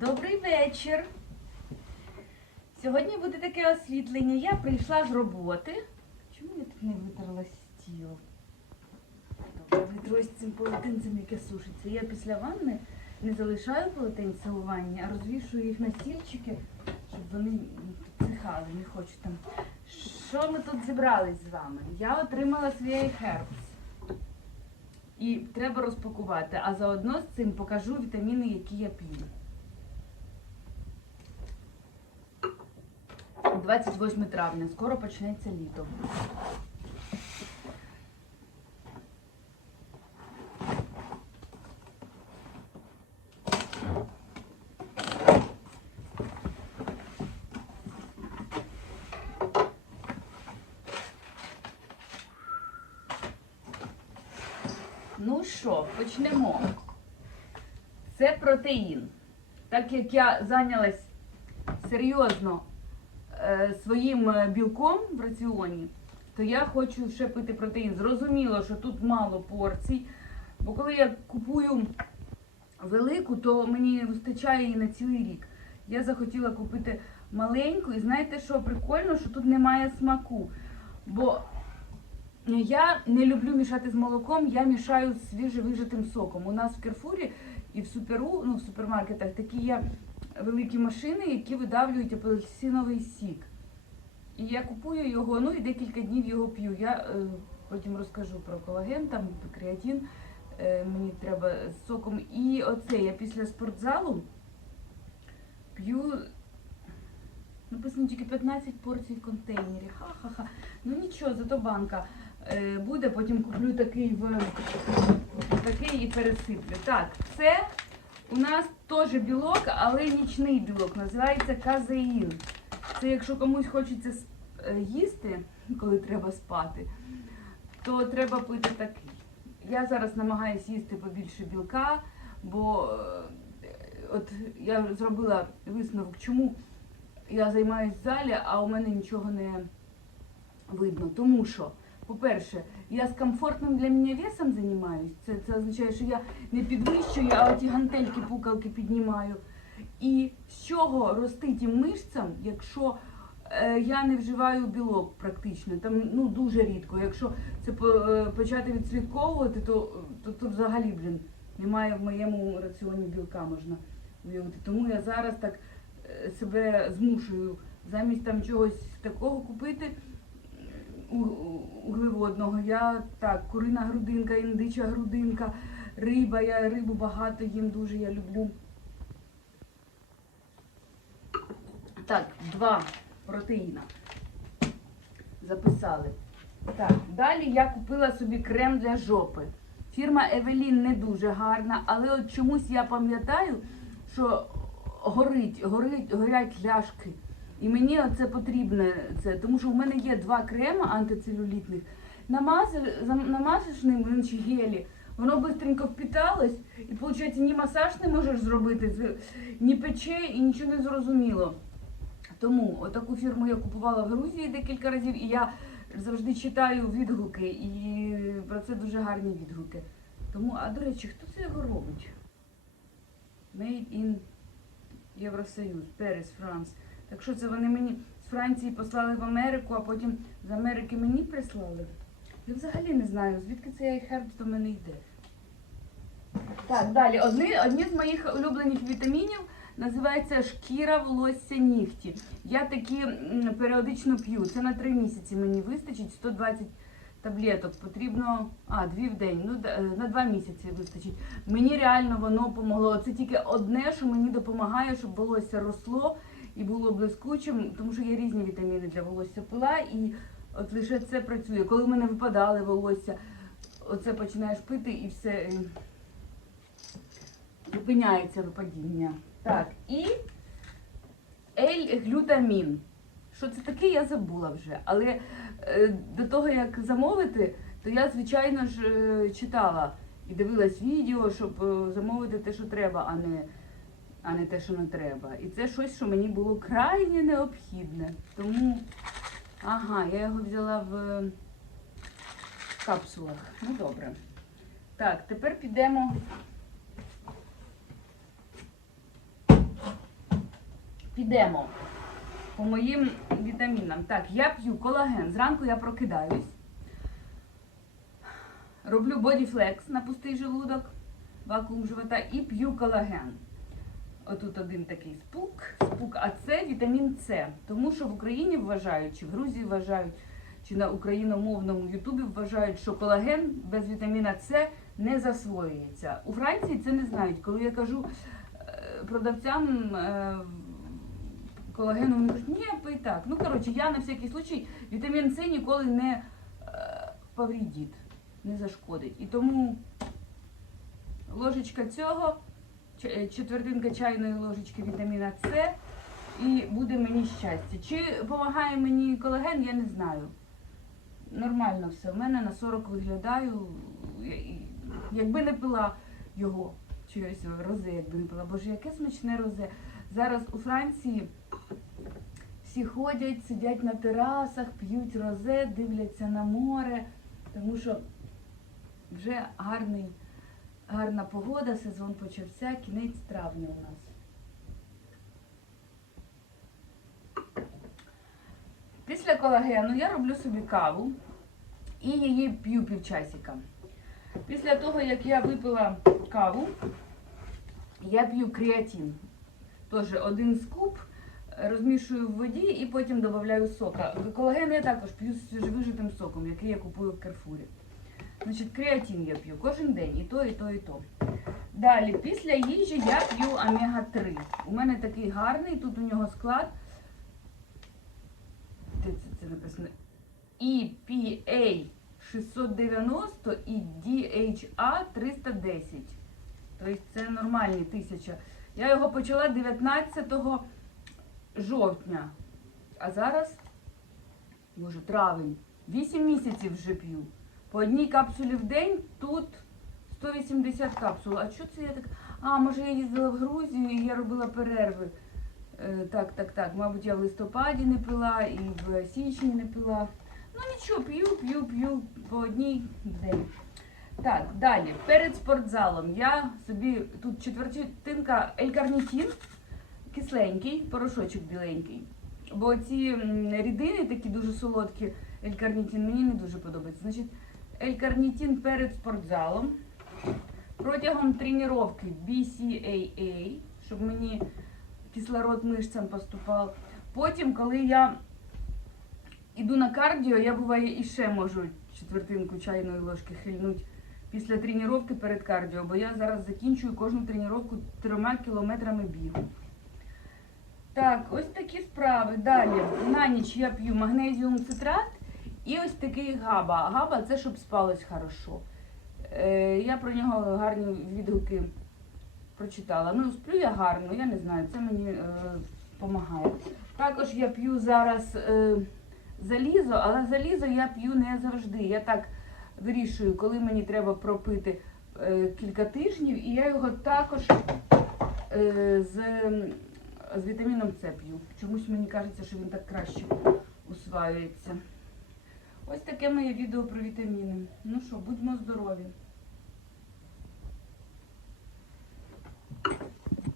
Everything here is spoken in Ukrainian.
Добрий вечір. Сьогодні буде таке освітлення. Я прийшла з роботи. Чому я тут не витерла стіл? Добре, витру ось цим полотенцем, яке сушиться. Я після ванни не залишаю полотенця у ванні, а розвішую їх на стільчики, щоб вони підсихали, не хочу там. Що ми тут зібрались з вами? Я отримала свій Herbs. І треба розпакувати, а заодно з цим покажу вітаміни, які я п'ю. 28 травня, скоро почнеться літо. Ну що, почнемо. Це протеїн. Так як я зайнялась серйозно своїм е, білком в раціоні, то я хочу ще пити протеїн. Зрозуміло, що тут мало порцій, бо коли я купую велику, то мені вистачає її на цілий рік. Я захотіла купити маленьку, і знаєте, що прикольно, що тут немає смаку. Бо я не люблю мішати з молоком, я мішаю з свіжевижатим соком. У нас в Керфурі і в суперу, ну в супермаркетах такі є великі машини, які видавлюють апельсиновий сік. І я купую його, ну і декілька днів його п'ю. Я е, потім розкажу про колаген, там креатин. Е, мені треба з соком. І оце я після спортзалу п'ю. Написано тільки 15 порцій в контейнері. Ха-ха-ха. Ну нічого, зато банка е, буде, потім куплю такий в такий і пересиплю. Так, це у нас теж білок, але нічний білок, називається казеїн. Це якщо комусь хочеться е, їсти, коли треба спати, то треба пити такий. Я зараз намагаюся їсти побільше білка, бо е, от я зробила висновок, чому я займаюся в залі, а у мене нічого не видно. Тому що, по-перше, я з комфортним для мене весом займаюсь. Це, це означає, що я не підвищую, а оті гантельки, пукалки піднімаю. І з чого рости тим мишцям, якщо е, я не вживаю білок практично, там ну дуже рідко. Якщо це е, почати відслідковувати, то, то, то взагалі, блін, немає в моєму раціоні білка, можна уявити. Тому я зараз так е, себе змушую замість там чогось такого купити углеводного. Я так, курина грудинка, індича грудинка, риба, я рибу багато їм дуже, я люблю. Так, два протеїна. Записали. Так, далі я купила собі крем для жопи. Фірма Евелін не дуже гарна, але от чомусь я пам'ятаю, що горить, горить, горять ляшки. І мені це потрібно, це, тому що в мене є два крема антицелюлітних. Намазиш, намазиш ним чи гелі, воно швидко впіталось, і виходить, ні масаж не можеш зробити, ні пече і нічого не зрозуміло. Тому отаку фірму я купувала в Грузії декілька разів, і я завжди читаю відгуки, і про це дуже гарні відгуки. Тому, а до речі, хто це його робить? Made in Євросоюз, Paris, France. Так що це вони мені з Франції послали в Америку, а потім з Америки мені прислали? Я взагалі не знаю, звідки цей херб до мене йде. Так, далі. Одні, одні з моїх улюблених вітамінів називається шкіра, волосся, нігті. Я такі періодично п'ю. Це на три місяці мені вистачить 120 таблеток. Потрібно, а, дві в день. Ну, е, на два місяці вистачить. Мені реально воно помогло. Це тільки одне, що мені допомагає, щоб волосся росло і було блискучим, тому що є різні вітаміни для волосся пила, і от лише це працює. Коли в мене випадали волосся, оце починаєш пити і все. е, Зупиняється випадіння. Так, і L-глютамін. Що це таке, я забула вже. Але е, до того, як замовити, то я, звичайно ж, е, читала і дивилась відео, щоб е, замовити те, що треба, а не, а не те, що не треба. І це щось, що мені було крайне необхідне. Тому, ага, я його взяла в капсулах. Ну добре. Так, тепер підемо Підемо по моїм вітамінам. Так, я п'ю колаген. Зранку я прокидаюсь. Роблю бодіфлекс на пустий желудок, вакуум живота і п'ю колаген. Отут один такий спук, спук, а це вітамін С. Тому що в Україні вважають, чи в Грузії вважають, чи на україномовному Ютубі вважають, що колаген без вітаміна С не засвоюється. У Франції це не знають. Коли я кажу е, продавцям е, колагену, вони кажуть, ні, пий так. Ну, коротше, я на всякий случай вітамін С ніколи не е, повредить, не зашкодить. І тому ложечка цього, четвертинка чайної ложечки вітаміна С, і буде мені щастя. Чи допомагає мені колаген, я не знаю. Нормально все. У мене на 40 виглядаю. Якби не пила його, чи ось розе, якби не пила. Боже, яке смачне розе. Зараз у Франції всі ходять, сидять на терасах, п'ють розе, дивляться на море, тому що вже гарний, гарна погода, сезон почався, кінець травня у нас. Після колагену я роблю собі каву і її п'ю півчасика. Після того, як я випила каву, я п'ю креатин. Теж один скуп, е, розмішую в воді і потім додаю сока. Колаген я також п'ю з свіжовижитим соком, який я купую в Карфурі. Значить, креатин я п'ю кожен день, і то, і то, і то. Далі, після їжі я п'ю омега-3. У мене такий гарний, тут у нього склад. Де це, це написано? EPA 690 і DHA 310. Тобто це нормальні тисяча. Я його почала 19 жовтня. А зараз, може, травень. 8 місяців вже п'ю. По одній капсулі в день тут 180 капсул. А що це я так? А, може я їздила в Грузію і я робила перерви. Е, так, так, так. Мабуть, я в листопаді не пила і в січні не пила. Ну нічого, п'ю, п'ю, п'ю по одній день. Так, далі. Перед спортзалом я собі тут четвертинка елькарнітін, кисленький, порошочок біленький. Бо ці рідини такі дуже солодкі, елькарнітін, мені не дуже подобається. Значить, елькарнітін перед спортзалом. Протягом тренування BCAA, щоб мені кислород мишцям поступав. Потім, коли я іду на кардіо, я буває і ще можу четвертинку чайної ложки хильнуть після тренування перед кардіо, бо я зараз закінчую кожну тренування трьома кілометрами бігу. Так, ось такі справи. Далі на ніч я п'ю магнезіум цитрат і ось такий габа. Габа це щоб спалось хорошо. Е, я про нього гарні відгуки прочитала. Ну, сплю я гарно, я не знаю, це мені допомагає. Також я п'ю зараз е, залізо, але залізо я п'ю не завжди. Я так вирішую, коли мені треба пропити е, кілька тижнів, і я його також е, з, з вітаміном С п'ю. Чомусь мені кажеться, що він так краще усваюється. Ось таке моє відео про вітаміни. Ну що, будьмо здорові!